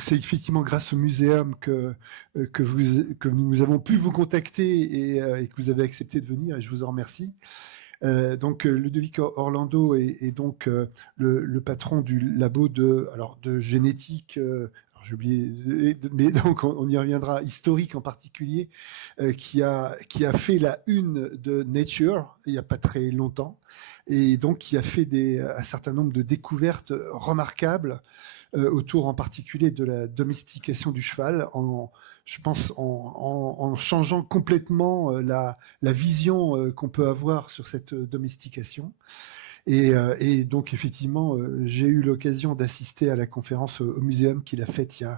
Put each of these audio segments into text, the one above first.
donc c'est effectivement grâce au muséum que nous avons pu vous contacter et que vous avez accepté de venir, et je vous en remercie. Donc Ludovic Orlando est donc le patron du labo de génétique. Alors, j'ai oublié, mais donc on y reviendra, historique en particulier, qui a fait la une de Nature il n'y a pas très longtemps, et donc qui a fait un certain nombre de découvertes remarquables autour en particulier de la domestication du cheval, je pense en changeant complètement la vision qu'on peut avoir sur cette domestication. Et donc effectivement, j'ai eu l'occasion d'assister à la conférence au muséum qu'il a faite il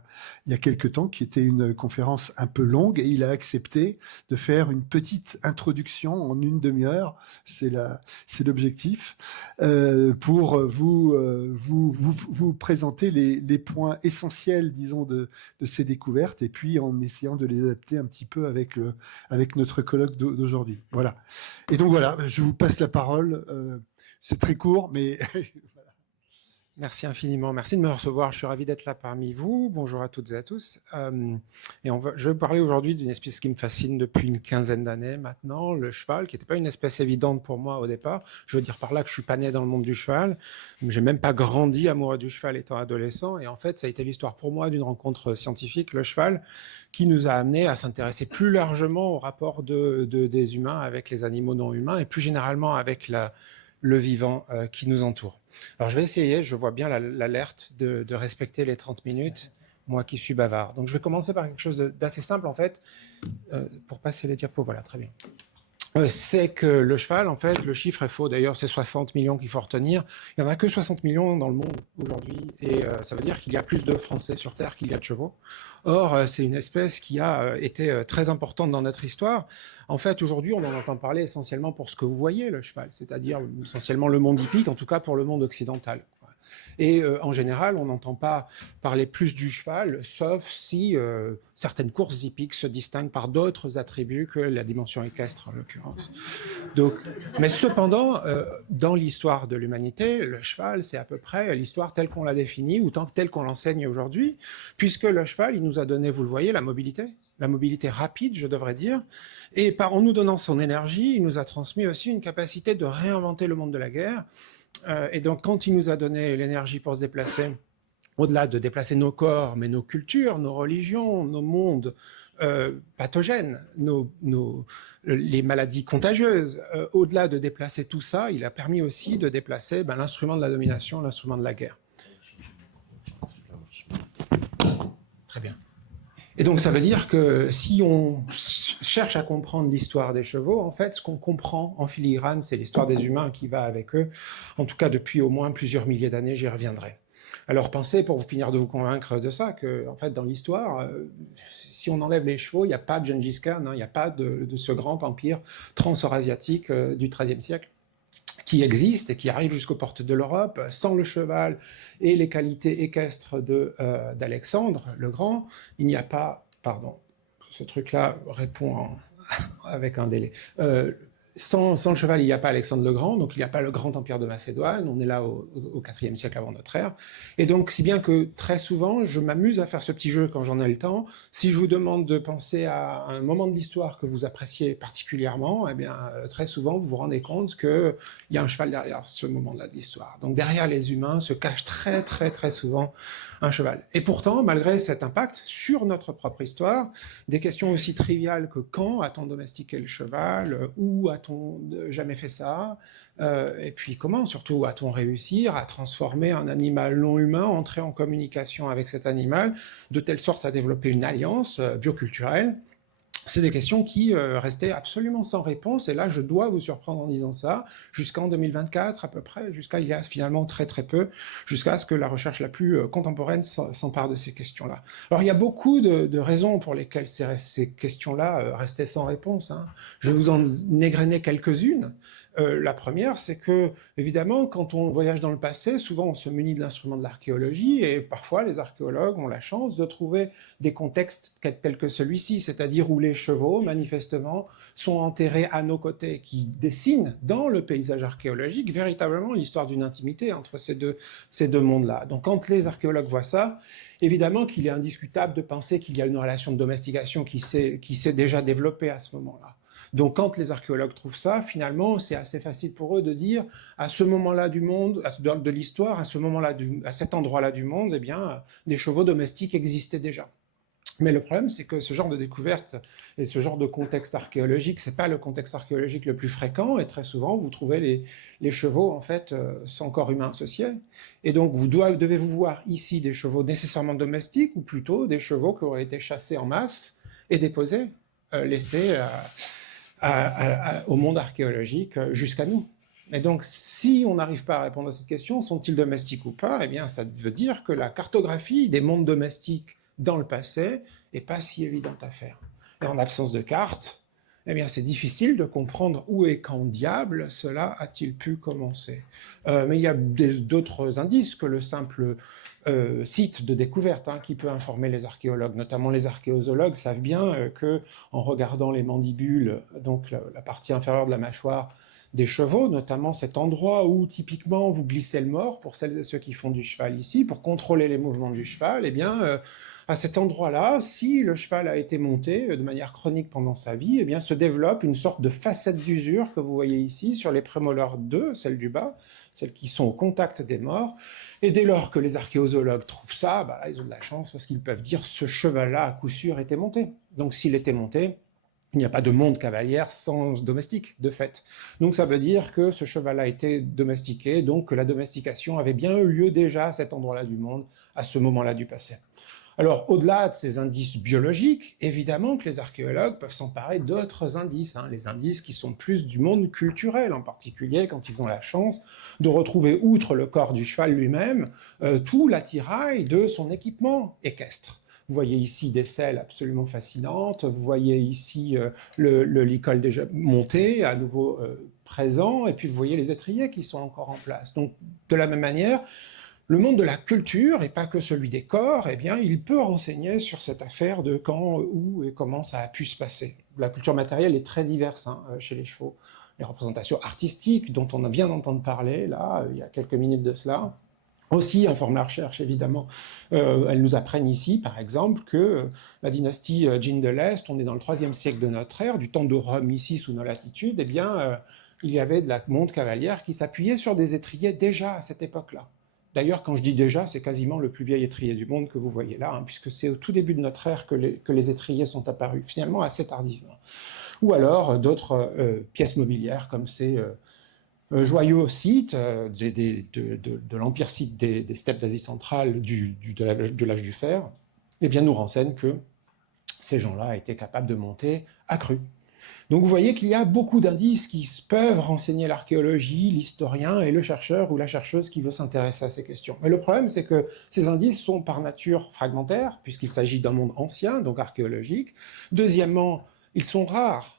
y a quelque temps, qui était une conférence un peu longue, et il a accepté de faire une petite introduction en une demi-heure, c'est l'objectif, pour vous présenter les points essentiels, disons, de ces découvertes, et puis en essayant de les adapter un petit peu avec notre colloque d'aujourd'hui. Voilà. Et donc voilà, je vous passe la parole. C'est très court, mais Merci infiniment. Merci de me recevoir. Je suis ravi d'être là parmi vous. Bonjour à toutes et à tous. Je vais vous parler aujourd'hui d'une espèce qui me fascine depuis une quinzaine d'années maintenant, le cheval, qui n'était pas une espèce évidente pour moi au départ. Je veux dire par là que je suis pas né dans le monde du cheval. J'ai même pas grandi amoureux du cheval étant adolescent. Et en fait, ça a été l'histoire pour moi d'une rencontre scientifique, le cheval, qui nous a amené à s'intéresser plus largement au rapport des humains avec les animaux non humains et plus généralement avec le vivant qui nous entoure. Alors je vais essayer, je vois bien l'alerte de respecter les 30 minutes, moi qui suis bavard. Donc je vais commencer par quelque chose d'assez simple en fait, pour passer les diapos, voilà, très bien. C'est que le cheval, en fait, le chiffre est faux, d'ailleurs c'est 60 millions qu'il faut retenir, il n'y en a que 60 millions dans le monde aujourd'hui, et ça veut dire qu'il y a plus de Français sur Terre qu'il y a de chevaux. Or, c'est une espèce qui a été très importante dans notre histoire. En fait, aujourd'hui, on en entend parler essentiellement pour ce que vous voyez, le cheval, c'est-à-dire essentiellement le monde hippique, en tout cas pour le monde occidental. Et en général, on n'entend pas parler plus du cheval, sauf si certaines courses hippiques se distinguent par d'autres attributs que la dimension équestre, en l'occurrence. Donc, mais cependant, dans l'histoire de l'humanité, le cheval, c'est à peu près l'histoire telle qu'on l'a définie ou telle qu'on l'enseigne aujourd'hui, puisque le cheval, il nous a donné, vous le voyez, la mobilité rapide, je devrais dire, et en nous donnant son énergie, il nous a transmis aussi une capacité de réinventer le monde de la guerre. Et donc, quand il nous a donné l'énergie pour se déplacer, au-delà de déplacer nos corps, mais nos cultures, nos religions, nos mondes pathogènes, les maladies contagieuses, au-delà de déplacer tout ça, il a permis aussi de déplacer l'instrument de la domination, l'instrument de la guerre. Très bien. Et donc, ça veut dire que si on cherche à comprendre l'histoire des chevaux, en fait, ce qu'on comprend en filigrane, c'est l'histoire des humains qui va avec eux, en tout cas depuis au moins plusieurs milliers d'années, j'y reviendrai. Alors, pensez, pour finir de vous convaincre de ça, que, en fait, dans l'histoire, si on enlève les chevaux, il n'y a pas de Gengis Khan, il n'y a pas de ce grand empire transeurasiatique du XIIIe siècle, qui existe et qui arrive jusqu'aux portes de l'Europe, sans le cheval et les qualités équestres d'Alexandre le Grand, il n'y a pas... Pardon, ce truc-là répond avec un délai. Sans le cheval, il n'y a pas Alexandre le Grand, donc il n'y a pas le grand empire de Macédoine, on est là au IVe siècle avant notre ère, et donc si bien que très souvent, je m'amuse à faire ce petit jeu quand j'en ai le temps. Si je vous demande de penser à un moment de l'histoire que vous appréciez particulièrement, eh bien très souvent vous vous rendez compte qu'il y a un cheval derrière ce moment-là de l'histoire. Donc derrière les humains se cache très très très souvent un cheval. Et pourtant, malgré cet impact sur notre propre histoire, des questions aussi triviales que quand a-t-on domestiqué le cheval, où a-t-on jamais fait ça, et puis comment surtout a-t-on réussi à transformer un animal non humain, entrer en communication avec cet animal, de telle sorte à développer une alliance bioculturelle. C'est des questions qui restaient absolument sans réponse, et là je dois vous surprendre en disant ça, jusqu'en 2024 à peu près, jusqu'à il y a finalement très très peu, jusqu'à ce que la recherche la plus contemporaine s'empare de ces questions-là. Alors il y a beaucoup de raisons pour lesquelles ces questions-là restaient sans réponse, hein. Je vais vous en égrener quelques-unes. La première, c'est que, évidemment, quand on voyage dans le passé, souvent on se munit de l'instrument de l'archéologie, et parfois les archéologues ont la chance de trouver des contextes tels que celui-ci, c'est-à-dire où les chevaux, manifestement, sont enterrés à nos côtés, qui dessinent dans le paysage archéologique véritablement l'histoire d'une intimité entre ces deux mondes-là. Donc quand les archéologues voient ça, évidemment qu'il est indiscutable de penser qu'il y a une relation de domestication qui s'est déjà développée à ce moment-là. Donc quand les archéologues trouvent ça, finalement, c'est assez facile pour eux de dire, à ce moment-là du monde, de l'histoire, à ce moment-là, à cet endroit-là du monde, eh bien, des chevaux domestiques existaient déjà. Mais le problème, c'est que ce genre de découverte et ce genre de contexte archéologique, c'est pas le contexte archéologique le plus fréquent, et très souvent, vous trouvez les chevaux, en fait, sans corps humain associé. Et donc, devez-vous voir ici des chevaux nécessairement domestiques, ou plutôt des chevaux qui auraient été chassés en masse et déposés, laissés au monde archéologique jusqu'à nous. Et donc, si on n'arrive pas à répondre à cette question, sont-ils domestiques ou pas, eh bien, ça veut dire que la cartographie des mondes domestiques dans le passé n'est pas si évidente à faire. Et en absence de carte, eh bien, c'est difficile de comprendre où et quand diable cela a-t-il pu commencer. Mais il y a d'autres indices que le simple site de découverte qui peut informer les archéologues, notamment les archéozoologues savent bien que en regardant les mandibules, donc la partie inférieure de la mâchoire des chevaux, notamment cet endroit où typiquement vous glissez le mors, pour celles et ceux qui font du cheval ici, pour contrôler les mouvements du cheval, eh bien, à cet endroit-là, si le cheval a été monté de manière chronique pendant sa vie, eh bien, se développe une sorte de facette d'usure que vous voyez ici sur les prémolaires 2, celles du bas, celles qui sont au contact des morts. Et dès lors que les archéozoologues trouvent ça, bah, ils ont de la chance parce qu'ils peuvent dire ce cheval-là, à coup sûr, était monté. Donc s'il était monté, il n'y a pas de monde cavalière sans domestique, de fait. Donc ça veut dire que ce cheval a été domestiqué, donc que la domestication avait bien eu lieu déjà à cet endroit-là du monde, à ce moment-là du passé. Alors, au-delà de ces indices biologiques, évidemment que les archéologues peuvent s'emparer d'autres indices, les indices qui sont plus du monde culturel, en particulier quand ils ont la chance de retrouver, outre le corps du cheval lui-même, tout l'attirail de son équipement équestre. Vous voyez ici des selles absolument fascinantes, vous voyez ici l'école déjà montée, à nouveau présent, et puis vous voyez les étriers qui sont encore en place. Donc, de la même manière, le monde de la culture, et pas que celui des corps, eh bien, il peut renseigner sur cette affaire de quand, où et comment ça a pu se passer. La culture matérielle est très diverse chez les chevaux. Les représentations artistiques dont on vient d'entendre parler, là, il y a quelques minutes de cela, aussi informent la recherche, évidemment. Elles nous apprennent ici, par exemple, que la dynastie Jin de l'Est, on est dans le IIIe siècle de notre ère, du temps de Rome ici, sous nos latitudes, eh bien, il y avait de la monte cavalière qui s'appuyait sur des étriers déjà à cette époque-là. D'ailleurs, quand je dis déjà, c'est quasiment le plus vieil étrier du monde que vous voyez là, puisque c'est au tout début de notre ère que les étriers sont apparus, finalement assez tardivement. Ou alors d'autres pièces mobilières comme ces joyaux sites de l'empire site des steppes d'Asie centrale de l'âge du fer, eh bien, nous renseignent que ces gens-là étaient capables de monter à cru. Donc vous voyez qu'il y a beaucoup d'indices qui peuvent renseigner l'archéologie, l'historien et le chercheur ou la chercheuse qui veut s'intéresser à ces questions. Mais le problème, c'est que ces indices sont par nature fragmentaires, puisqu'il s'agit d'un monde ancien, donc archéologique. Deuxièmement, ils sont rares,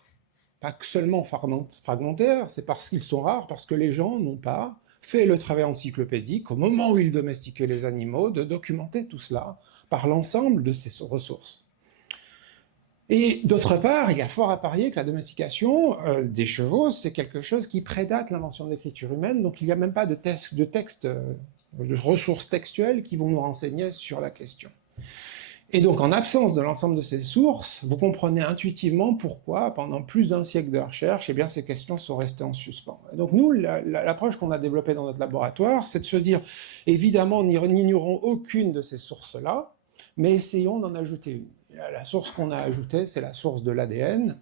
pas que seulement fragmentaires, c'est parce qu'ils sont rares, parce que les gens n'ont pas fait le travail encyclopédique, au moment où ils domestiquaient les animaux, de documenter tout cela par l'ensemble de ces ressources. Et d'autre part, il y a fort à parier que la domestication des chevaux, c'est quelque chose qui prédate l'invention de l'écriture humaine, donc il n'y a même pas de texte, de ressources textuelles qui vont nous renseigner sur la question. Et donc, en absence de l'ensemble de ces sources, vous comprenez intuitivement pourquoi, pendant plus d'un siècle de recherche, eh bien, ces questions sont restées en suspens. Et donc, nous, l'approche qu'on a développée dans notre laboratoire, c'est de se dire, évidemment, n'ignorons aucune de ces sources-là, mais essayons d'en ajouter une. La source qu'on a ajoutée, c'est la source de l'ADN,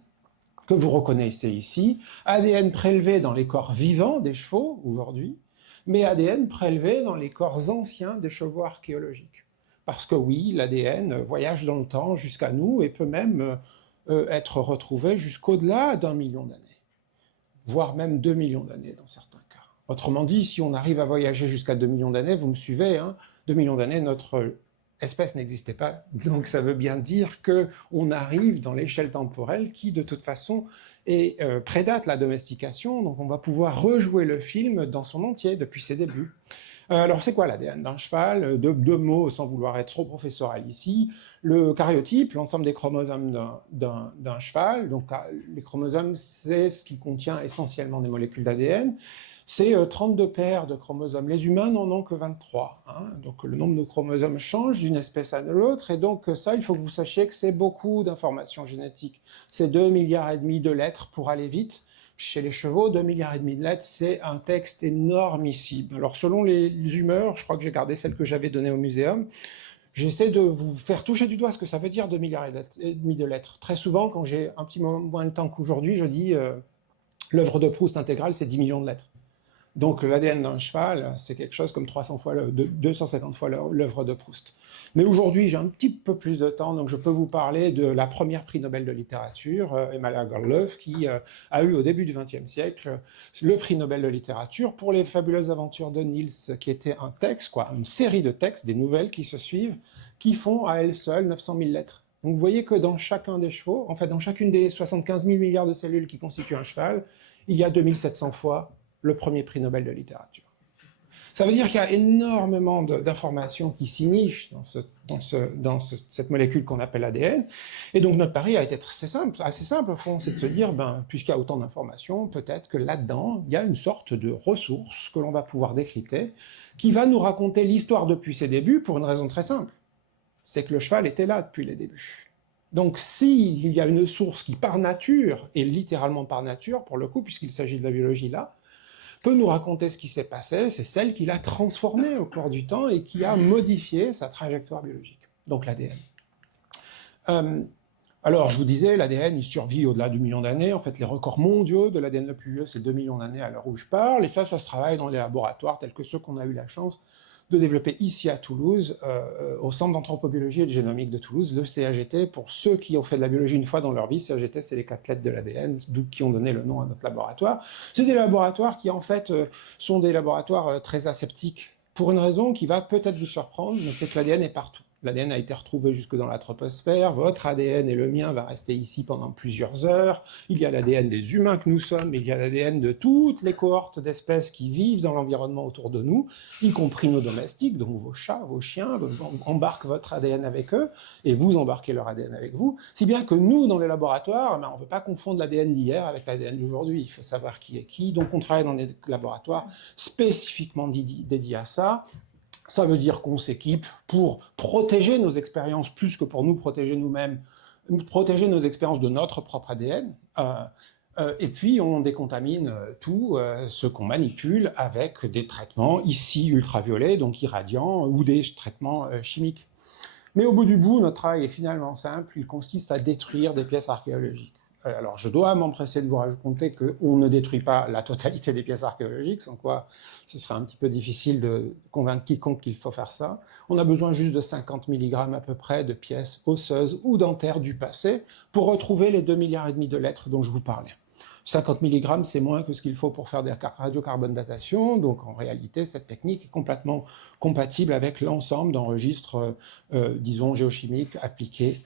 que vous reconnaissez ici. ADN prélevé dans les corps vivants des chevaux, aujourd'hui, mais ADN prélevé dans les corps anciens des chevaux archéologiques. Parce que oui, l'ADN voyage dans le temps jusqu'à nous et peut même être retrouvé jusqu'au-delà d'1 million d'années, voire même 2 millions d'années dans certains cas. Autrement dit, si on arrive à voyager jusqu'à 2 millions d'années, vous me suivez, 2 millions d'années, notre espèce n'existait pas. Donc ça veut bien dire qu'on arrive dans l'échelle temporelle qui, de toute façon, prédate la domestication. Donc on va pouvoir rejouer le film dans son entier depuis ses débuts. Alors, c'est quoi l'ADN d'un cheval? Deux mots, sans vouloir être trop professoral ici. Le caryotype, l'ensemble des chromosomes d'un cheval. Donc, les chromosomes, c'est ce qui contient essentiellement des molécules d'ADN. C'est 32 paires de chromosomes. Les humains n'en ont que 23. Hein. Donc, le nombre de chromosomes change d'une espèce à l'autre. Et donc, ça, il faut que vous sachiez que c'est beaucoup d'informations génétiques. C'est 2,5 milliards de lettres pour aller vite. Chez les chevaux, 2,5 milliards de lettres, c'est un texte énormissime. Alors, selon les humeurs, je crois que j'ai gardé celle que j'avais donnée au muséum, j'essaie de vous faire toucher du doigt ce que ça veut dire 2,5 milliards de lettres. Très souvent, quand j'ai un petit moment moins de temps qu'aujourd'hui, je dis l'œuvre de Proust intégrale, c'est 10 millions de lettres. Donc l'ADN d'un cheval, c'est quelque chose comme 250 fois l'œuvre de Proust. Mais aujourd'hui, j'ai un petit peu plus de temps, donc je peux vous parler de la première prix Nobel de littérature, Emma Lagerlöf, qui a eu au début du XXe siècle le prix Nobel de littérature pour les fabuleuses aventures de Niels, qui était un texte, une série de textes, des nouvelles qui se suivent, qui font à elles seules 900 000 lettres. Donc vous voyez que dans chacun des chevaux, en fait dans chacune des 75 000 milliards de cellules qui constituent un cheval, il y a 2700 fois le premier prix Nobel de littérature. Ça veut dire qu'il y a énormément d'informations qui s'y nichent dans cette molécule qu'on appelle ADN. Et donc notre pari a été assez simple au fond, c'est de se dire, puisqu'il y a autant d'informations, peut-être que là-dedans, il y a une sorte de ressource que l'on va pouvoir décrypter, qui va nous raconter l'histoire depuis ses débuts pour une raison très simple. C'est que le cheval était là depuis les débuts. Donc s'il y a une source qui par nature, et littéralement par nature pour le coup, puisqu'il s'agit de la biologie là, peut nous raconter ce qui s'est passé, c'est celle qui l'a transformé au cours du temps et qui a modifié sa trajectoire biologique, donc l'ADN. Alors, je vous disais, l'ADN, il survit au-delà du million d'années. En fait, les records mondiaux de l'ADN le plus vieux, c'est 2 millions d'années à l'heure où je parle. Et ça se travaille dans les laboratoires tels que ceux qu'on a eu la chance de développer ici à Toulouse, au Centre d'anthropobiologie et de génomique de Toulouse, le CAGT. Pour ceux qui ont fait de la biologie une fois dans leur vie, CAGT, c'est les 4 lettres de l'ADN, d'où qui ont donné le nom à notre laboratoire. C'est des laboratoires qui, en fait, sont des laboratoires très aseptiques, pour une raison qui va peut-être vous surprendre, mais c'est que l'ADN est partout. L'ADN a été retrouvé jusque dans la troposphère, votre ADN et le mien va rester ici pendant plusieurs heures, il y a l'ADN des humains que nous sommes, mais il y a l'ADN de toutes les cohortes d'espèces qui vivent dans l'environnement autour de nous, y compris nos domestiques, donc vos chats, vos chiens, embarquent votre ADN avec eux, et vous embarquez leur ADN avec vous, si bien que nous, dans les laboratoires, on ne veut pas confondre l'ADN d'hier avec l'ADN d'aujourd'hui, il faut savoir qui est qui, donc on travaille dans des laboratoires spécifiquement dédiés à ça. Ça veut dire qu'on s'équipe pour protéger nos expériences plus que pour nous protéger nous-mêmes, protéger nos expériences de notre propre ADN. Et puis on décontamine tout ce qu'on manipule avec des traitements ici ultraviolets, donc irradiants, ou des traitements chimiques. Mais au bout du bout, notre travail est finalement simple, il consiste à détruire des pièces archéologiques. Alors, je dois m'empresser de vous raconter qu'on ne détruit pas la totalité des pièces archéologiques, sans quoi ce serait un petit peu difficile de convaincre quiconque qu'il faut faire ça. On a besoin juste de 50 mg à peu près de pièces osseuses ou dentaires du passé pour retrouver les 2,5 milliards de lettres dont je vous parlais. 50 mg, c'est moins que ce qu'il faut pour faire des radiocarbone datation, donc en réalité, cette technique est complètement compatible avec l'ensemble d'enregistres, disons, géochimiques appliqués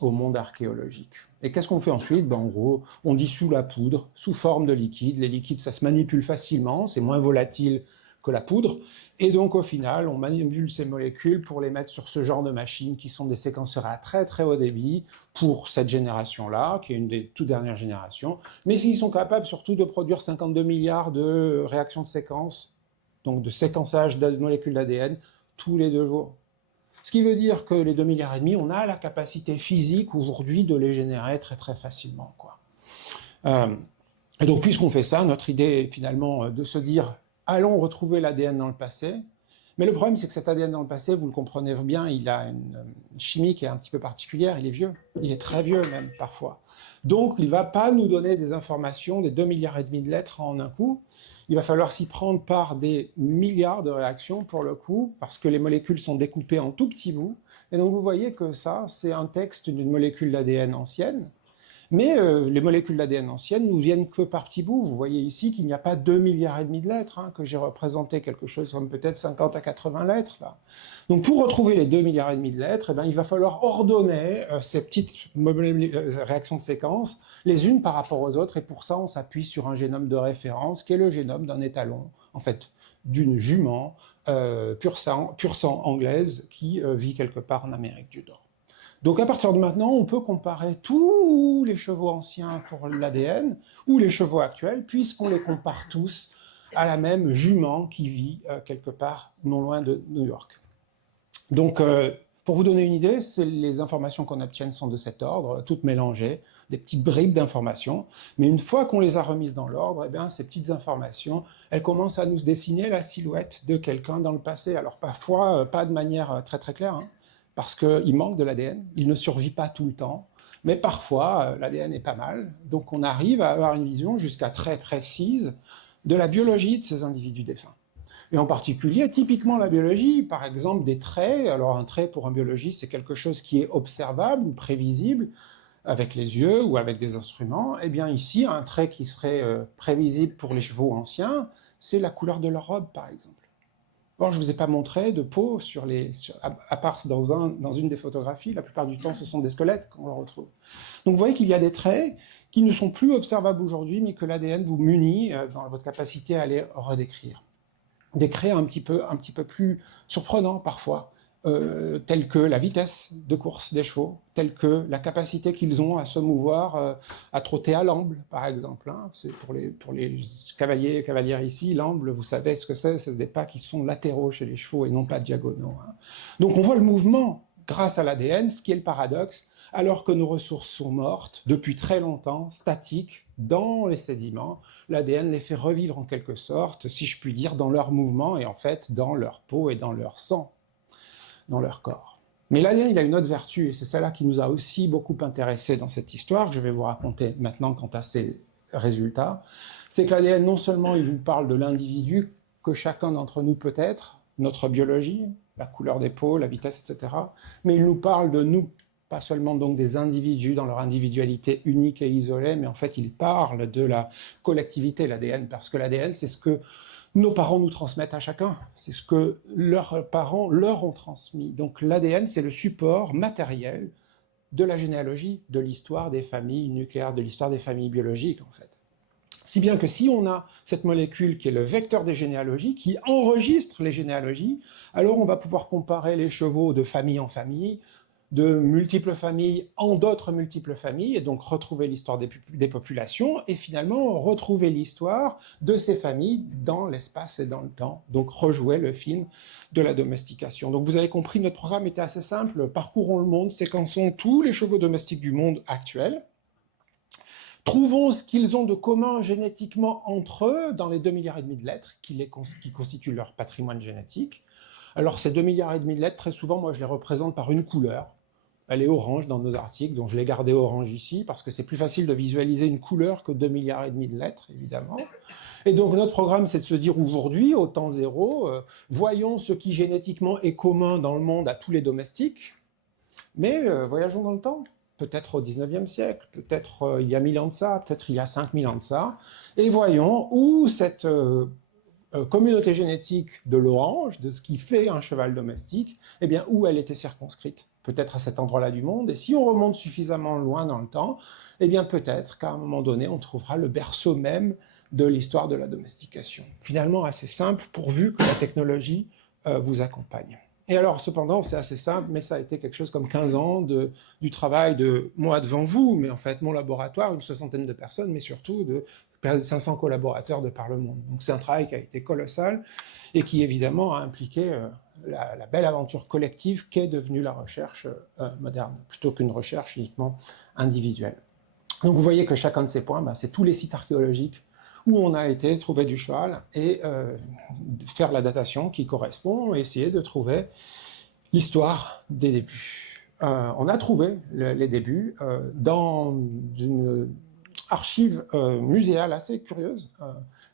au monde archéologique. Et qu'est-ce qu'on fait ensuite? En gros, on dissout la poudre sous forme de liquide. Les liquides, ça se manipule facilement, c'est moins volatile que la poudre. Et donc, au final, on manipule ces molécules pour les mettre sur ce genre de machines qui sont des séquenceurs à très très haut débit pour cette génération-là, qui est une des toutes dernières générations. Mais ils sont capables surtout de produire 52 milliards de réactions de séquence, donc de séquençage de molécules d'ADN, tous les 2 jours. Ce qui veut dire que les 2,5 milliards, on a la capacité physique aujourd'hui de les générer très très facilement, quoi. Et donc, puisqu'on fait ça, notre idée est finalement de se dire allons retrouver l'ADN dans le passé. Mais le problème, c'est que cet ADN dans le passé, vous le comprenez bien, il a une chimie qui est un petit peu particulière, il est vieux, il est très vieux même parfois. Donc, il ne va pas nous donner des informations, des 2,5 milliards de lettres en un coup. Il va falloir s'y prendre par des milliards de réactions pour le coup, parce que les molécules sont découpées en tout petits bouts. Et donc, vous voyez que ça, c'est un texte d'une molécule d'ADN ancienne, Mais les molécules d'ADN anciennes nous viennent que par petits bouts. Vous voyez ici qu'il n'y a pas 2,5 milliards de lettres, hein, que j'ai représenté quelque chose comme peut-être 50 à 80 lettres. Là. Donc pour retrouver les 2,5 milliards de lettres, eh bien, il va falloir ordonner ces petites réactions de séquence les unes par rapport aux autres. Et pour ça, on s'appuie sur un génome de référence qui est le génome d'un étalon, en fait, d'une jument pur sang anglaise qui vit quelque part en Amérique du Nord. Donc à partir de maintenant, on peut comparer tous les chevaux anciens pour l'ADN ou les chevaux actuels, puisqu'on les compare tous à la même jument qui vit quelque part non loin de New York. Donc pour vous donner une idée, les informations qu'on obtient sont de cet ordre, toutes mélangées, des petites bribes d'informations, mais une fois qu'on les a remises dans l'ordre, eh bien, ces petites informations, elles commencent à nous dessiner la silhouette de quelqu'un dans le passé. Alors parfois, pas de manière très très claire, hein, parce qu'il manque de l'ADN, il ne survit pas tout le temps, mais parfois l'ADN est pas mal, donc on arrive à avoir une vision jusqu'à très précise de la biologie de ces individus défunts. Et en particulier, typiquement la biologie, par exemple des traits. Alors un trait pour un biologiste, c'est quelque chose qui est observable ou prévisible avec les yeux ou avec des instruments. Eh bien ici, un trait qui serait prévisible pour les chevaux anciens, c'est la couleur de leur robe, par exemple. Bon, je ne vous ai pas montré de peau à part dans une des photographies. La plupart du temps, ce sont des squelettes qu'on le retrouve. Donc vous voyez qu'il y a des traits qui ne sont plus observables aujourd'hui, mais que l'ADN vous munit dans votre capacité à les redécrire. Des traits un petit peu plus surprenants parfois, tels que la vitesse de course des chevaux, tels que la capacité qu'ils ont à se mouvoir, à trotter à l'amble, par exemple. Hein. C'est pour les cavaliers et cavalières ici, l'amble, vous savez ce que c'est des pas qui sont latéraux chez les chevaux et non pas diagonaux. Hein. Donc on voit le mouvement grâce à l'ADN, ce qui est le paradoxe, alors que nos ressources sont mortes depuis très longtemps, statiques, dans les sédiments. L'ADN les fait revivre en quelque sorte, si je puis dire, dans leur mouvement et en fait dans leur peau et dans leur sang, dans leur corps. Mais l'ADN, il a une autre vertu, et c'est celle-là qui nous a aussi beaucoup intéressés dans cette histoire, que je vais vous raconter maintenant quant à ces résultats. C'est que l'ADN, non seulement il vous parle de l'individu que chacun d'entre nous peut être, notre biologie, la couleur des peaux, la vitesse, etc., mais il nous parle de nous, pas seulement donc des individus dans leur individualité unique et isolée, mais en fait il parle de la collectivité, l'ADN, parce que l'ADN c'est ce que nos parents nous transmettent à chacun, c'est ce que leurs parents leur ont transmis. Donc l'ADN c'est le support matériel de la généalogie, de l'histoire des familles nucléaires, de l'histoire des familles biologiques en fait. Si bien que si on a cette molécule qui est le vecteur des généalogies, qui enregistre les généalogies, alors on va pouvoir comparer les chevaux de famille en famille, de multiples familles en d'autres multiples familles, et donc retrouver l'histoire des populations, et finalement retrouver l'histoire de ces familles dans l'espace et dans le temps, donc rejouer le film de la domestication. Donc vous avez compris, notre programme était assez simple, parcourons le monde, séquençons tous les chevaux domestiques du monde actuel, trouvons ce qu'ils ont de commun génétiquement entre eux dans les 2,5 milliards de lettres qui constituent leur patrimoine génétique. Alors ces 2,5 milliards de lettres, très souvent, moi je les représente par une couleur. Elle est orange dans nos articles, donc je l'ai gardé orange ici, parce que c'est plus facile de visualiser une couleur que 2,5 milliards de lettres, évidemment. Et donc notre programme, c'est de se dire aujourd'hui, au temps zéro, voyons ce qui génétiquement est commun dans le monde à tous les domestiques, mais voyageons dans le temps. Peut-être au 19e siècle, peut-être il y a 1000 ans de ça, peut-être il y a 5000 ans de ça, et voyons où cette communauté génétique de l'orange, de ce qui fait un cheval domestique, eh bien, où elle était circonscrite, peut-être à cet endroit-là du monde, et si on remonte suffisamment loin dans le temps, eh bien peut-être qu'à un moment donné, on trouvera le berceau même de l'histoire de la domestication. Finalement assez simple, pourvu que la technologie vous accompagne. Et alors, cependant, c'est assez simple, mais ça a été quelque chose comme 15 ans du travail de moi devant vous, mais en fait, mon laboratoire, une soixantaine de personnes, mais surtout de 500 collaborateurs de par le monde. Donc c'est un travail qui a été colossal et qui, évidemment, a impliqué la belle aventure collective qu'est devenue la recherche moderne, plutôt qu'une recherche uniquement individuelle. Donc vous voyez que chacun de ces points, c'est tous les sites archéologiques où on a été trouver du cheval et faire la datation qui correspond et essayer de trouver l'histoire des débuts. On a trouvé les débuts dans une archive muséale assez curieuse,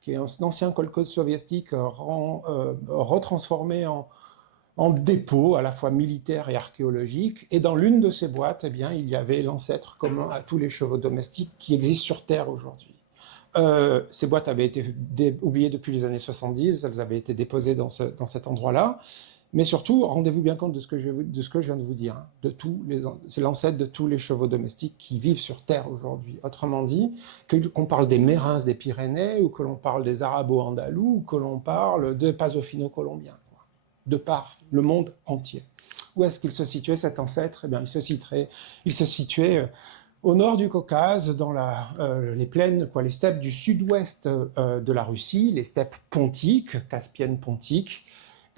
qui est un ancien kolkhoz soviétique retransformé en dépôt à la fois militaire et archéologique. Et dans l'une de ces boîtes, eh bien, il y avait l'ancêtre commun à tous les chevaux domestiques qui existent sur Terre aujourd'hui. Ces boîtes avaient été oubliées depuis les années 70, elles avaient été déposées dans cet endroit-là. Mais surtout, rendez-vous bien compte de ce que je viens de vous dire. Hein, c'est l'ancêtre de tous les chevaux domestiques qui vivent sur Terre aujourd'hui. Autrement dit, qu'on parle des Mérins des Pyrénées, ou que l'on parle des Arabo-Andalous, ou que l'on parle des Pasofino-Colombiens, de par le monde entier. Où est-ce qu'il se situait cet ancêtre? Eh bien, il se situait au nord du Caucase, dans les plaines, les steppes du sud-ouest de la Russie, les steppes pontiques, caspiennes pontiques.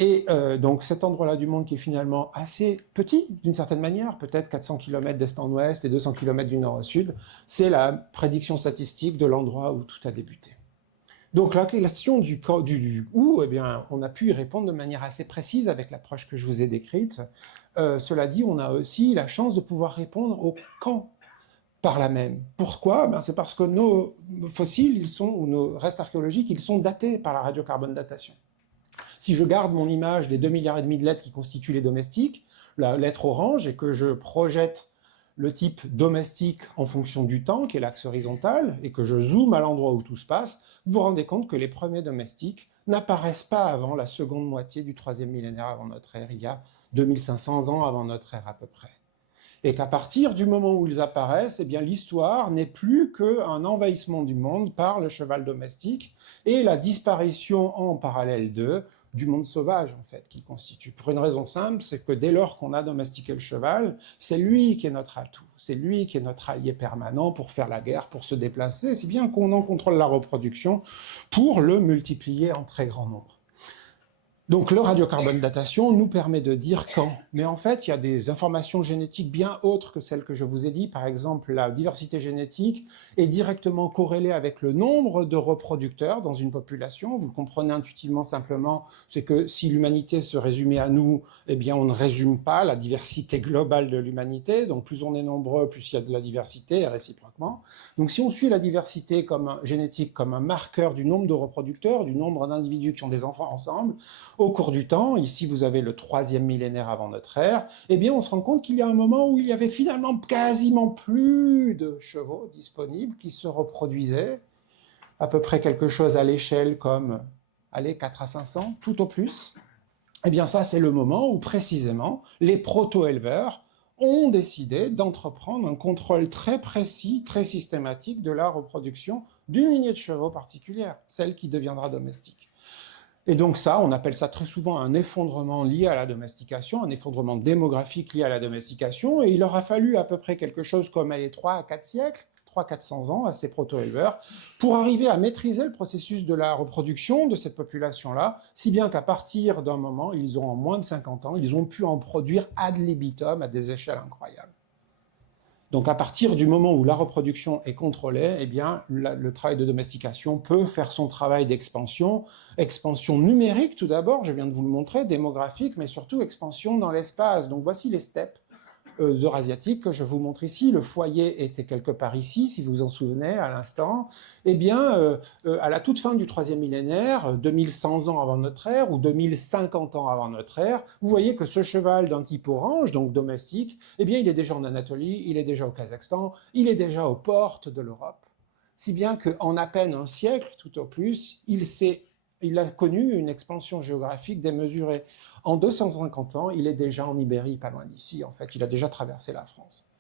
Et donc cet endroit-là du monde qui est finalement assez petit, d'une certaine manière, peut-être 400 km d'est en ouest et 200 km du nord au sud, c'est la prédiction statistique de l'endroit où tout a débuté. Donc la question du où, eh bien, on a pu y répondre de manière assez précise avec l'approche que je vous ai décrite. Cela dit, on a aussi la chance de pouvoir répondre au quand par là même. Pourquoi? Ben, c'est parce que nos fossiles, ou nos restes archéologiques, ils sont datés par la radiocarbone datation. Si je garde mon image des 2,5 milliards de lettres qui constituent les domestiques, la lettre orange, et que je projette le type domestique en fonction du temps, qui est l'axe horizontal, et que je zoome à l'endroit où tout se passe, vous vous rendez compte que les premiers domestiques n'apparaissent pas avant la seconde moitié du 3e millénaire avant notre ère, il y a 2500 ans avant notre ère à peu près. Et qu'à partir du moment où ils apparaissent, eh bien l'histoire n'est plus qu'un envahissement du monde par le cheval domestique et la disparition en parallèle d'eux du monde sauvage, en fait, qui constitue. Pour une raison simple, c'est que dès lors qu'on a domestiqué le cheval, c'est lui qui est notre atout, c'est lui qui est notre allié permanent pour faire la guerre, pour se déplacer, si bien qu'on en contrôle la reproduction pour le multiplier en très grand nombre. Donc le radiocarbone datation nous permet de dire quand. Mais en fait, il y a des informations génétiques bien autres que celles que je vous ai dit. Par exemple, la diversité génétique est directement corrélée avec le nombre de reproducteurs dans une population. Vous le comprenez intuitivement simplement, c'est que si l'humanité se résumait à nous, eh bien on ne résume pas la diversité globale de l'humanité. Donc plus on est nombreux, plus il y a de la diversité et réciproquement. Donc si on suit la diversité génétique comme un marqueur du nombre de reproducteurs, du nombre d'individus qui ont des enfants ensemble, au cours du temps, ici vous avez le 3e millénaire avant notre ère, eh bien on se rend compte qu'il y a un moment où il y avait finalement quasiment plus de chevaux disponibles qui se reproduisaient, à peu près quelque chose à l'échelle comme, allez, 4 à 500, tout au plus. Eh bien ça c'est le moment où précisément les proto-éleveurs ont décidé d'entreprendre un contrôle très précis, très systématique de la reproduction d'une lignée de chevaux particulière, celle qui deviendra domestique. Et donc ça, on appelle ça très souvent un effondrement lié à la domestication, un effondrement démographique lié à la domestication, et il aura fallu à peu près quelque chose comme 3 à 4 siècles, 300-400 ans à ces proto-éleveurs, pour arriver à maîtriser le processus de la reproduction de cette population-là, si bien qu'à partir d'un moment, ils ont en moins de 50 ans, ils ont pu en produire ad libitum à des échelles incroyables. Donc à partir du moment où la reproduction est contrôlée, eh bien, le travail de domestication peut faire son travail d'expansion, expansion numérique tout d'abord, je viens de vous le montrer, démographique, mais surtout expansion dans l'espace. Donc voici les steppes eurasiatiques que je vous montre ici. Le foyer était quelque part ici, si vous vous en souvenez, à l'instant. Eh bien, à la toute fin du 3e millénaire, 2100 ans avant notre ère, ou 2050 ans avant notre ère, vous voyez que ce cheval d'un type orange, donc domestique, eh bien, il est déjà en Anatolie, il est déjà au Kazakhstan, il est déjà aux portes de l'Europe. Si bien qu'en à peine un siècle, tout au plus, il a connu une expansion géographique démesurée. En 250 ans, il est déjà en Ibérie, pas loin d'ici, en fait. Il a déjà traversé la France.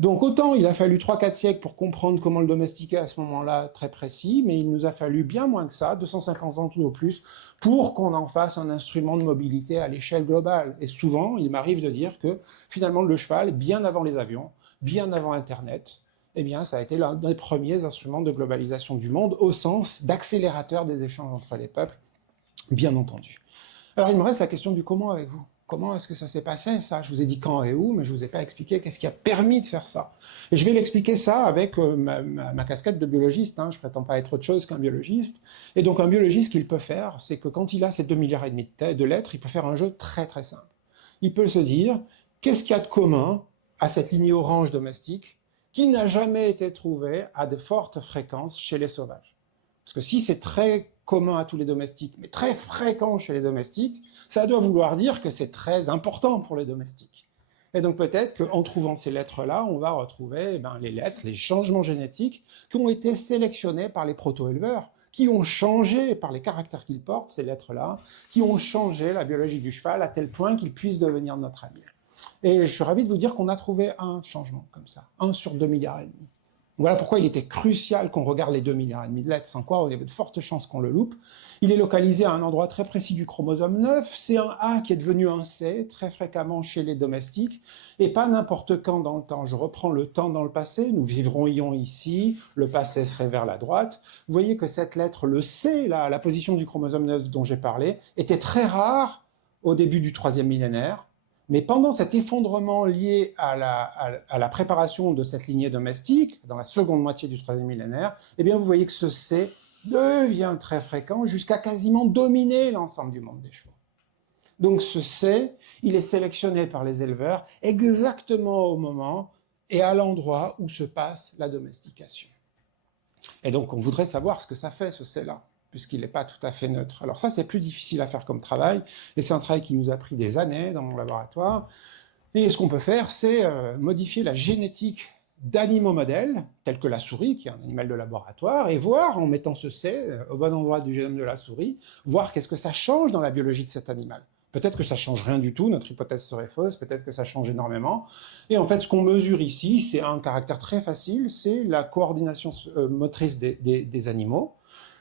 Donc autant il a fallu 3-4 siècles pour comprendre comment le domestiquer à ce moment-là, très précis, mais il nous a fallu bien moins que ça, 250 ans tout au plus, pour qu'on en fasse un instrument de mobilité à l'échelle globale. Et souvent, il m'arrive de dire que finalement le cheval, bien avant les avions, bien avant Internet, eh bien, ça a été l'un des premiers instruments de globalisation du monde, au sens d'accélérateur des échanges entre les peuples, bien entendu. Alors, il me reste la question du comment avec vous. Comment est-ce que ça s'est passé, ça? Je vous ai dit quand et où, mais je ne vous ai pas expliqué qu'est-ce qui a permis de faire ça. Et je vais l'expliquer ça avec ma casquette de biologiste. Hein. Je ne prétends pas être autre chose qu'un biologiste. Et donc, un biologiste, ce qu'il peut faire, c'est que quand il a ces 2,5 milliards de lettres, il peut faire un jeu très très simple. Il peut se dire, qu'est-ce qu'il y a de commun à cette lignée orange domestique qui n'a jamais été trouvée à de fortes fréquences chez les sauvages? Parce que si c'est très commun à tous les domestiques, mais très fréquent chez les domestiques, ça doit vouloir dire que c'est très important pour les domestiques. Et donc peut-être qu'en trouvant ces lettres-là, on va retrouver les lettres, les changements génétiques qui ont été sélectionnés par les proto-éleveurs, qui ont changé par les caractères qu'ils portent, ces lettres-là, qui ont changé la biologie du cheval à tel point qu'il puisse devenir notre ami. Et je suis ravi de vous dire qu'on a trouvé un changement comme ça, 1 sur 2,5 milliards. Voilà pourquoi il était crucial qu'on regarde les 2,5 milliards de lettres, sans quoi il y avait de fortes chances qu'on le loupe. Il est localisé à un endroit très précis du chromosome 9, c'est un A qui est devenu un C, très fréquemment chez les domestiques, et pas n'importe quand dans le temps. Je reprends le temps dans le passé, nous vivrons ici, le passé serait vers la droite. Vous voyez que cette lettre, le C, là, à la position du chromosome 9 dont j'ai parlé, était très rare au début du 3e millénaire. Mais pendant cet effondrement lié à la préparation de cette lignée domestique, dans la seconde moitié du 3e millénaire, eh bien vous voyez que ce C devient très fréquent jusqu'à quasiment dominer l'ensemble du monde des chevaux. Donc ce C, il est sélectionné par les éleveurs exactement au moment et à l'endroit où se passe la domestication. Et donc on voudrait savoir ce que ça fait, ce C-là, puisqu'il n'est pas tout à fait neutre. Alors ça, c'est plus difficile à faire comme travail, et c'est un travail qui nous a pris des années dans mon laboratoire. Et ce qu'on peut faire, c'est modifier la génétique d'animaux modèles, tels que la souris, qui est un animal de laboratoire, et voir, en mettant ce C au bon endroit du génome de la souris, voir qu'est-ce que ça change dans la biologie de cet animal. Peut-être que ça change rien du tout, notre hypothèse serait fausse, peut-être que ça change énormément. Et en fait, ce qu'on mesure ici, c'est un caractère très facile, c'est la coordination motrice des animaux.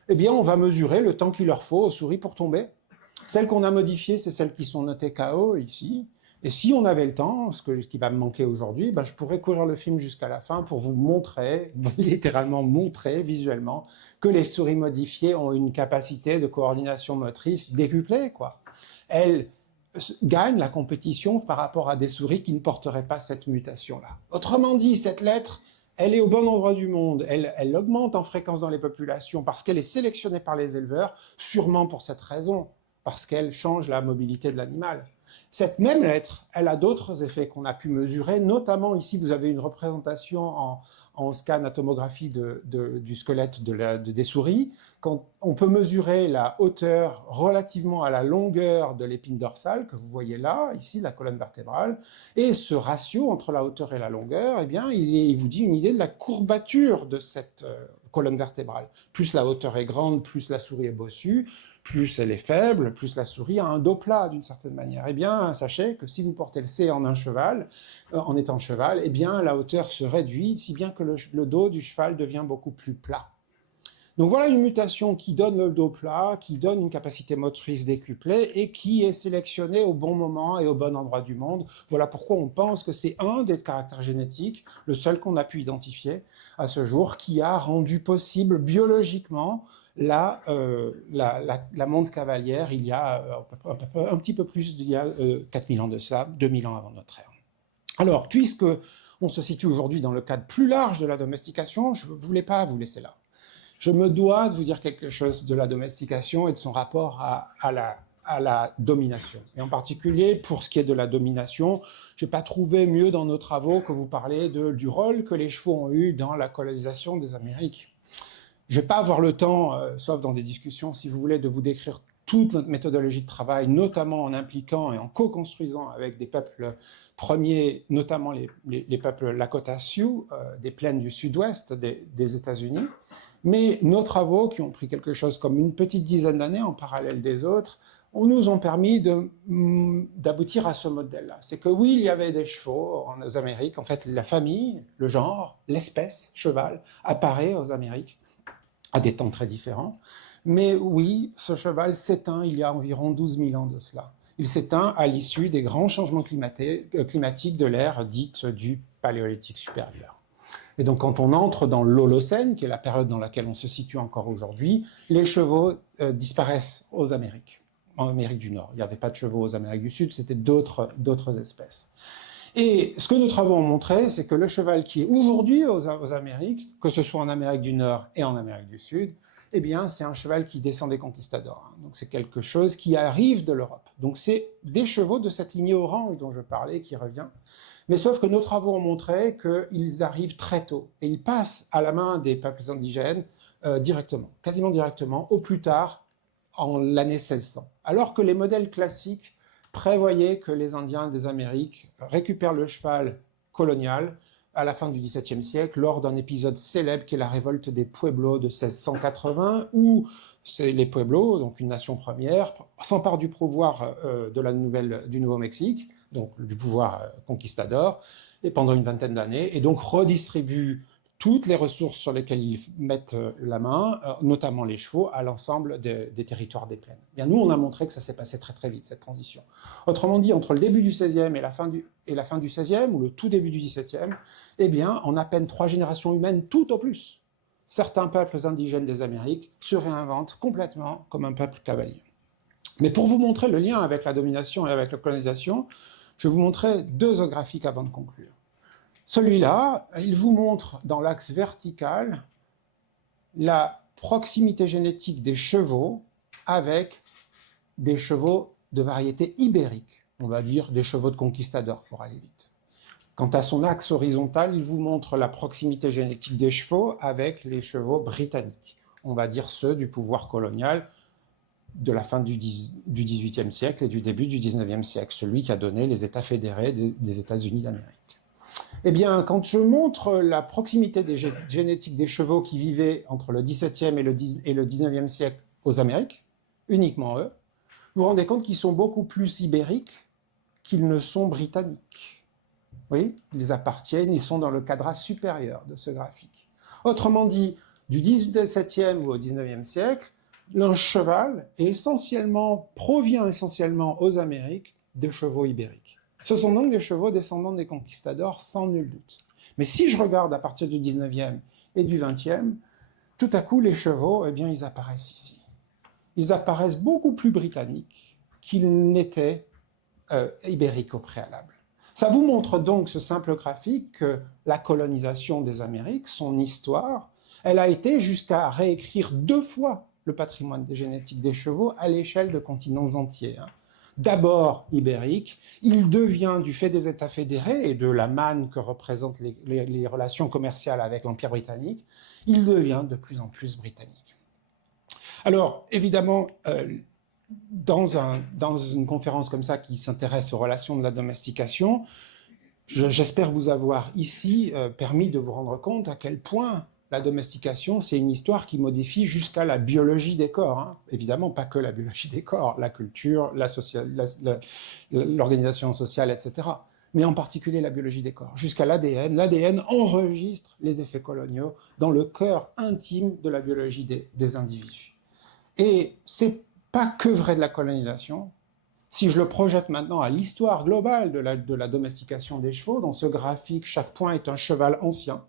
Eh bien, on va mesurer le temps qu'il leur faut aux souris pour tomber. Celles qu'on a modifiées, c'est celles qui sont notées KO ici. Et si on avait le temps, ce qui va me manquer aujourd'hui, je pourrais courir le film jusqu'à la fin pour vous montrer, littéralement montrer visuellement, que les souris modifiées ont une capacité de coordination motrice décuplée, quoi. Elles gagnent la compétition par rapport à des souris qui ne porteraient pas cette mutation-là. Autrement dit, cette lettre, elle est au bon endroit du monde, elle augmente en fréquence dans les populations parce qu'elle est sélectionnée par les éleveurs, sûrement pour cette raison, parce qu'elle change la mobilité de l'animal. Cette même lettre, elle a d'autres effets qu'on a pu mesurer, notamment ici, vous avez une représentation en scan à tomographie du squelette des souris. Quand on peut mesurer la hauteur relativement à la longueur de l'épine dorsale, que vous voyez là, ici, la colonne vertébrale, et ce ratio entre la hauteur et la longueur, eh bien, il vous dit une idée de la courbature de cette colonne vertébrale. Plus la hauteur est grande, plus la souris est bossue, plus elle est faible, plus la souris a un dos plat d'une certaine manière. Eh bien, sachez que si vous portez le C en un cheval, en étant cheval, eh bien, la hauteur se réduit, si bien que le dos du cheval devient beaucoup plus plat. Donc voilà une mutation qui donne le dos plat, qui donne une capacité motrice décuplée et qui est sélectionnée au bon moment et au bon endroit du monde. Voilà pourquoi on pense que c'est un des caractères génétiques, le seul qu'on a pu identifier à ce jour, qui a rendu possible biologiquement la monte cavalière il y a un petit peu plus d'il y a 4000 ans de ça, 2000 ans avant notre ère. Alors, puisque on se situe aujourd'hui dans le cadre plus large de la domestication, je ne voulais pas vous laisser là. Je me dois de vous dire quelque chose de la domestication et de son rapport à la domination. Et en particulier, pour ce qui est de la domination, je n'ai pas trouvé mieux dans nos travaux que vous parlez du rôle que les chevaux ont eu dans la colonisation des Amériques. Je ne vais pas avoir le temps, sauf dans des discussions, si vous voulez, de vous décrire toute notre méthodologie de travail, notamment en impliquant et en co-construisant avec des peuples premiers, notamment les peuples Lakota Sioux, des plaines du sud-ouest des États-Unis. Mais nos travaux, qui ont pris quelque chose comme une petite dizaine d'années en parallèle des autres, nous ont permis d'aboutir à ce modèle-là. C'est que oui, il y avait des chevaux aux Amériques. En fait, la famille, le genre, l'espèce, cheval, apparaît aux Amériques à des temps très différents. Mais oui, ce cheval s'éteint il y a environ 12 000 ans de cela. Il s'éteint à l'issue des grands changements climatiques de l'ère dite du Paléolithique supérieur. Et donc quand on entre dans l'Holocène, qui est la période dans laquelle on se situe encore aujourd'hui, les chevaux disparaissent aux Amériques, en Amérique du Nord. Il n'y avait pas de chevaux aux Amériques du Sud, c'était d'autres espèces. Et ce que nos travaux ont montré, c'est que le cheval qui est aujourd'hui aux Amériques, que ce soit en Amérique du Nord et en Amérique du Sud, eh bien, c'est un cheval qui descend des conquistadors. Donc, c'est quelque chose qui arrive de l'Europe. Donc, c'est des chevaux de cette lignée orange dont je parlais qui revient. Mais sauf que nos travaux ont montré qu'ils arrivent très tôt. Et ils passent à la main des peuples indigènes directement, quasiment directement, au plus tard en l'année 1600. Alors que les modèles classiques prévoyaient que les Indiens des Amériques récupèrent le cheval colonial à la fin du XVIIe siècle, lors d'un épisode célèbre qui est la révolte des Pueblos de 1680, où les Pueblos, donc une nation première, s'emparent du pouvoir du Nouveau-Mexique, donc du pouvoir conquistador, et pendant une vingtaine d'années, et donc redistribuent toutes les ressources sur lesquelles ils mettent la main, notamment les chevaux, à l'ensemble des territoires des plaines. Bien, nous, on a montré que ça s'est passé très très vite, cette transition. Autrement dit, entre le début du XVIe et la fin du XVIe, ou le tout début du XVIIe, eh bien, en à peine 3 générations humaines, tout au plus, certains peuples indigènes des Amériques se réinventent complètement comme un peuple cavalier. Mais pour vous montrer le lien avec la domination et avec la colonisation, je vais vous montrer 2 graphiques avant de conclure. Celui-là, il vous montre dans l'axe vertical la proximité génétique des chevaux avec des chevaux de variété ibérique, on va dire des chevaux de conquistadors pour aller vite. Quant à son axe horizontal, il vous montre la proximité génétique des chevaux avec les chevaux britanniques, on va dire ceux du pouvoir colonial de la fin du XVIIIe siècle et du début du XIXe siècle, celui qui a donné les États fédérés des États-Unis d'Amérique. Eh bien, quand je montre la proximité génétique des chevaux qui vivaient entre le XVIIe et le XIXe siècle aux Amériques, uniquement eux, vous vous rendez compte qu'ils sont beaucoup plus ibériques qu'ils ne sont britanniques. Oui, ils appartiennent, ils sont dans le cadrage supérieur de ce graphique. Autrement dit, du XVIIe ou au XIXe siècle, un cheval provient essentiellement aux Amériques de chevaux ibériques. Ce sont donc des chevaux descendants des conquistadors, sans nul doute. Mais si je regarde à partir du 19e et du 20e, tout à coup, les chevaux, eh bien, ils apparaissent ici. Ils apparaissent beaucoup plus britanniques qu'ils n'étaient ibériques au préalable. Ça vous montre donc, ce simple graphique, que la colonisation des Amériques, son histoire, elle a été jusqu'à réécrire 2 fois le patrimoine génétique des chevaux à l'échelle de continents entiers. D'abord ibérique, il devient, du fait des États fédérés et de la manne que représentent les relations commerciales avec l'Empire britannique, il devient de plus en plus britannique. Alors, évidemment, dans une conférence comme ça qui s'intéresse aux relations de la domestication, j'espère vous avoir ici permis de vous rendre compte à quel point la domestication, c'est une histoire qui modifie jusqu'à la biologie des corps. Évidemment, pas que la biologie des corps, la culture, l'organisation sociale, etc. Mais en particulier la biologie des corps. Jusqu'à l'ADN. L'ADN enregistre les effets coloniaux dans le cœur intime de la biologie des individus. Et c'est pas que vrai de la colonisation. Si je le projette maintenant à l'histoire globale de la domestication des chevaux, dans ce graphique, chaque point est un cheval ancien.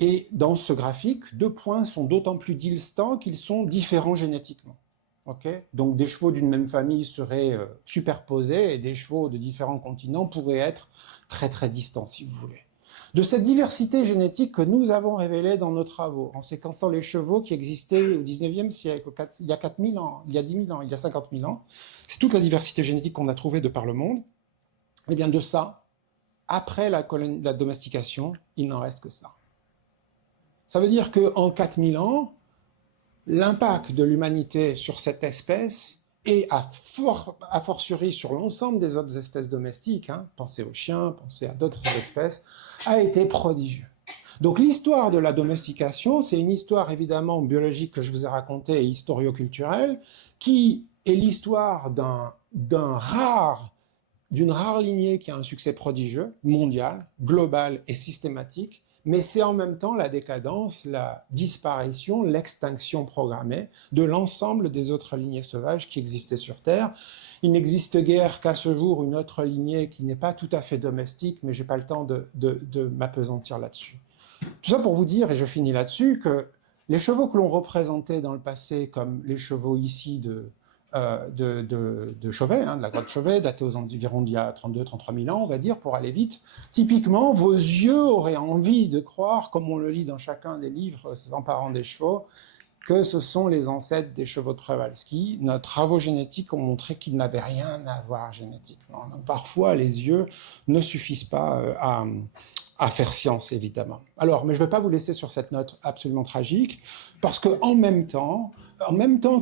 Et dans ce graphique, 2 points sont d'autant plus distants qu'ils sont différents génétiquement. Donc des chevaux d'une même famille seraient superposés et des chevaux de différents continents pourraient être très très distants, si vous voulez. De cette diversité génétique que nous avons révélée dans nos travaux, en séquençant les chevaux qui existaient au XIXe siècle, il y a 4000 ans, il y a 10 000 ans, il y a 50 000 ans, c'est toute la diversité génétique qu'on a trouvée de par le monde, et bien de ça, après la domestication, il n'en reste que ça. Ça veut dire qu'en 4000 ans, l'impact de l'humanité sur cette espèce et a fortiori sur l'ensemble des autres espèces domestiques, pensez aux chiens, pensez à d'autres espèces, a été prodigieux. Donc l'histoire de la domestication, c'est une histoire évidemment biologique que je vous ai racontée et historio-culturelle, qui est l'histoire d'une rare lignée qui a un succès prodigieux, mondial, global et systématique, mais c'est en même temps la décadence, la disparition, l'extinction programmée de l'ensemble des autres lignées sauvages qui existaient sur Terre. Il n'existe guère qu'à ce jour une autre lignée qui n'est pas tout à fait domestique, mais je n'ai pas le temps de m'appesantir là-dessus. Tout ça pour vous dire, et je finis là-dessus, que les chevaux que l'on représentait dans le passé comme les chevaux ici de Chauvet, de la grotte Chauvet, datés aux environs d'il y a 32-33 000 ans, on va dire, pour aller vite. Typiquement, vos yeux auraient envie de croire, comme on le lit dans chacun des livres s'emparant des chevaux, que ce sont les ancêtres des chevaux de Przewalski. Nos travaux génétiques ont montré qu'ils n'avaient rien à voir génétiquement. Donc, parfois, les yeux ne suffisent pas à faire science, évidemment. Alors, mais je ne vais pas vous laisser sur cette note absolument tragique, parce qu'en même temps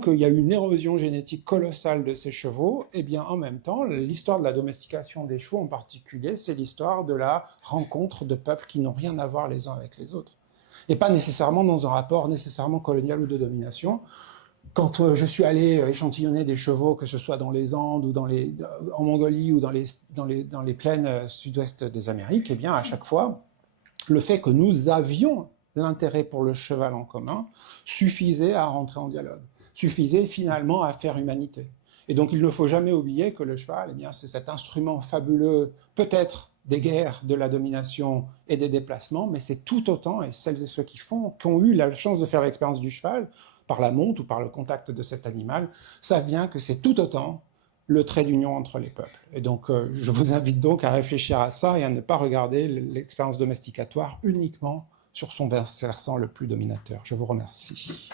qu'il y a eu une érosion génétique colossale de ces chevaux, eh bien, en même temps, l'histoire de la domestication des chevaux en particulier, c'est l'histoire de la rencontre de peuples qui n'ont rien à voir les uns avec les autres. Et pas nécessairement dans un rapport nécessairement colonial ou de domination. Quand je suis allé échantillonner des chevaux, que ce soit dans les Andes ou en Mongolie ou dans les plaines sud-ouest des Amériques, eh bien, à chaque fois, le fait que nous avions l'intérêt pour le cheval en commun suffisait à rentrer en dialogue, suffisait finalement à faire humanité. Et donc, il ne faut jamais oublier que le cheval, eh bien, c'est cet instrument fabuleux, peut-être des guerres, de la domination et des déplacements, mais c'est tout autant, et celles et ceux qui ont eu la chance de faire l'expérience du cheval, par la monte ou par le contact de cet animal, savent bien que c'est tout autant le trait d'union entre les peuples. Et donc, je vous invite donc à réfléchir à ça et à ne pas regarder l'expérience domesticatoire uniquement sur son versant le plus dominateur. Je vous remercie.